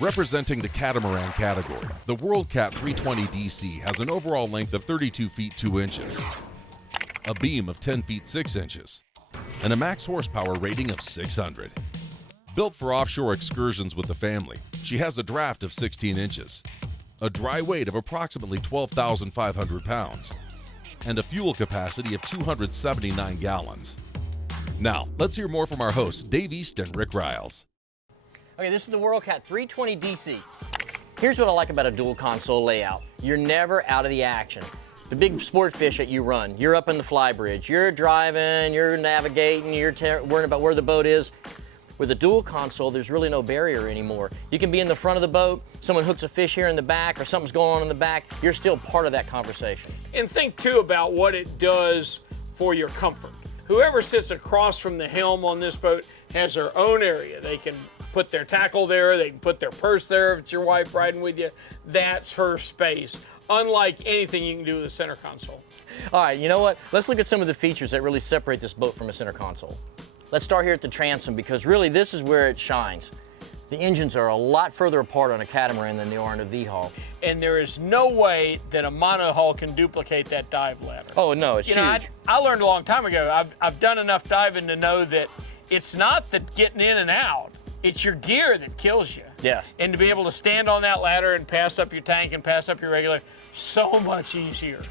Representing the catamaran category, the WorldCat 320 DC has an overall length of 32 feet 2 inches, a beam of 10 feet 6 inches, and a max horsepower rating of 600. Built for offshore excursions with the family, she has a draft of 16 inches, a dry weight of approximately 12,500 pounds, and a fuel capacity of 279 gallons. Now, let's hear more from our hosts, Dave East and Rick Riles. Okay, this is the WorldCat 320 DC. Here's what I like about a dual console layout. You're never out of the action. The big sport fish that you run, you're up in the fly bridge, you're driving, you're navigating, you're worrying about where the boat is. With a dual console, there's really no barrier anymore. You can be in the front of the boat, someone hooks a fish here in the back, or something's going on in the back, you're still part of that conversation. And think too about what it does for your comfort. Whoever sits across from the helm on this boat has their own area. They can put their tackle there, they can put their purse there if it's your wife riding with you. That's her space, unlike anything you can do with a center console. All right, you know what? Let's look at some of the features that really separate this boat from a center console. Let's start here at the transom, because really this is where it shines. The engines are a lot further apart on a catamaran than they are on a V-hull. And there is no way that a monohull can duplicate that dive ladder. Oh no, it's huge. I learned a long time ago, I've done enough diving to know that it's not the getting in and out, it's your gear that kills you. Yes. And to be able to stand on that ladder and pass up your tank and pass up your regular, so much easier.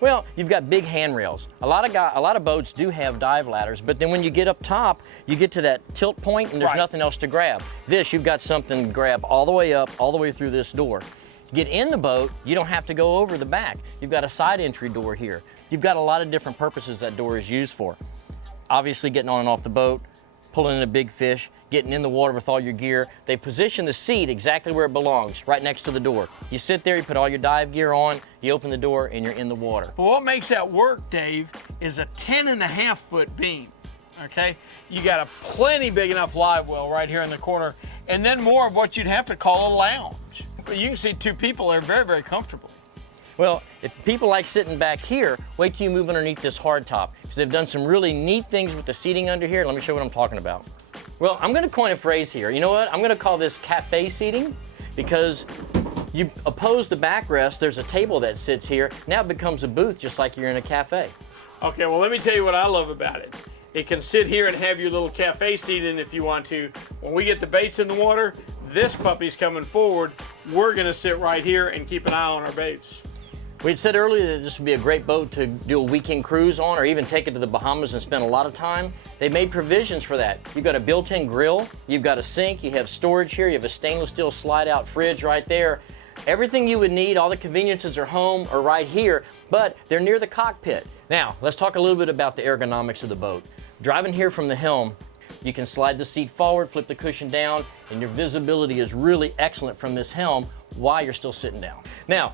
Well, you've got big handrails. A lot of boats do have dive ladders, but then when you get up top, you get to that tilt point and there's nothing else to grab. This, you've got something to grab all the way up, all the way through this door. Get in the boat, you don't have to go over the back. You've got a side entry door here. You've got a lot of different purposes that door is used for. Obviously getting on and off the boat, pulling in a big fish, getting in the water with all your gear. They position the seat exactly where it belongs, right next to the door. You sit there, you put all your dive gear on, you open the door, and you're in the water. But what makes that work, Dave, is a 10.5-foot beam, okay? You got a plenty big enough live well right here in the corner, and then more of what you'd have to call a lounge. But you can see two people there very, very comfortable. Well, if people like sitting back here, wait till you move underneath this hardtop, because they've done some really neat things with the seating under here. Let me show you what I'm talking about. Well, I'm going to coin a phrase here. You know what? I'm going to call this cafe seating, because you oppose the backrest, there's a table that sits here. Now it becomes a booth, just like you're in a cafe. Okay, well, let me tell you what I love about it. It can sit here and have your little cafe seat in if you want to. When we get the baits in the water, this puppy's coming forward. We're going to sit right here and keep an eye on our baits. We had said earlier that this would be a great boat to do a weekend cruise on, or even take it to the Bahamas and spend a lot of time. They made provisions for that. You've got a built-in grill, you've got a sink, you have storage here, you have a stainless steel slide-out fridge right there. Everything you would need, all the conveniences are home or right here, but they're near the cockpit. Now, let's talk a little bit about the ergonomics of the boat. Driving here from the helm, you can slide the seat forward, flip the cushion down, and your visibility is really excellent from this helm while you're still sitting down. Now,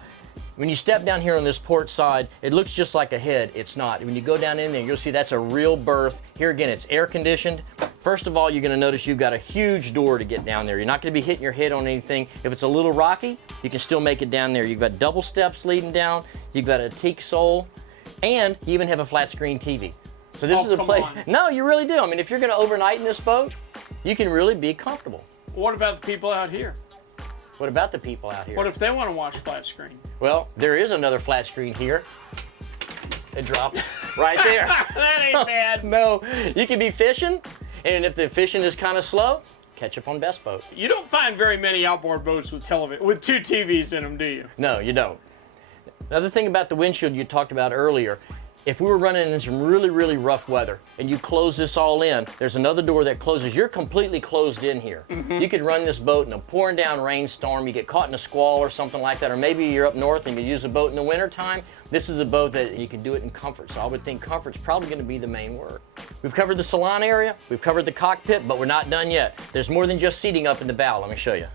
when you step down here on this port side, it looks just like a head. It's not. When you go down in there, you'll see that's a real berth. Here again, it's air conditioned. First of all, you're going to notice you've got a huge door to get down there. You're not going to be hitting your head on anything. If it's a little rocky, you can still make it down there. You've got double steps leading down. You've got a teak sole, and you even have a flat screen TV. So this is a place. No, you really do. I mean, if you're going to overnight in this boat, you can really be comfortable. What about the people out here? What about the people out here? What if they want to watch flat screen? Well, there is another flat screen here. It drops right there. That ain't bad. No, you can be fishing, and if the fishing is kind of slow, catch up on Best Boat. You don't find very many outboard boats with with two TVs in them, do you? No, you don't. Another thing about the windshield you talked about earlier, if we were running in some really, really rough weather and you close this all in, there's another door that closes. You're completely closed in here. You could run this boat in a pouring down rainstorm, you get caught in a squall or something like that, or maybe you're up north and you use a boat in the wintertime. This is a boat that you can do it in comfort, so I would think comfort's probably going to be the main word. We've covered the salon area, we've covered the cockpit, but we're not done yet. There's more than just seating up in the bow. Let me show you.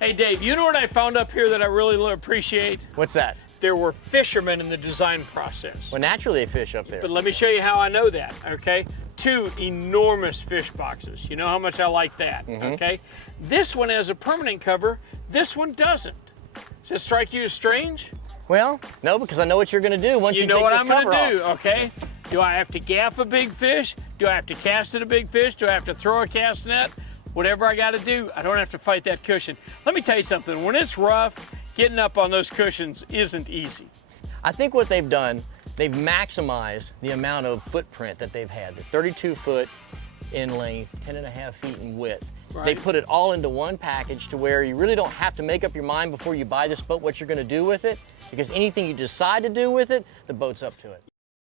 Hey Dave, you know what I found up here that I really appreciate? What's that? There were fishermen in the design process. Well, naturally they fish up there. But let me show you how I know that, okay? Two enormous fish boxes. You know how much I like that, okay? This one has a permanent cover, this one doesn't. Does it strike you as strange? Well, no, because I know what you're going to do once you know take what this I'm going cover to do, off. okay? Do I have to gaff a big fish? Do I have to cast at a big fish? Do I have to throw a cast net? Whatever I got to do, I don't have to fight that cushion. Let me tell you something, when it's rough, getting up on those cushions isn't easy. I think what they've done, they've maximized the amount of footprint that they've had. The 32 foot in length, 10.5 feet in width. Right. They put it all into one package to where you really don't have to make up your mind before you buy this boat what you're going to do with it, because anything you decide to do with it, the boat's up to it.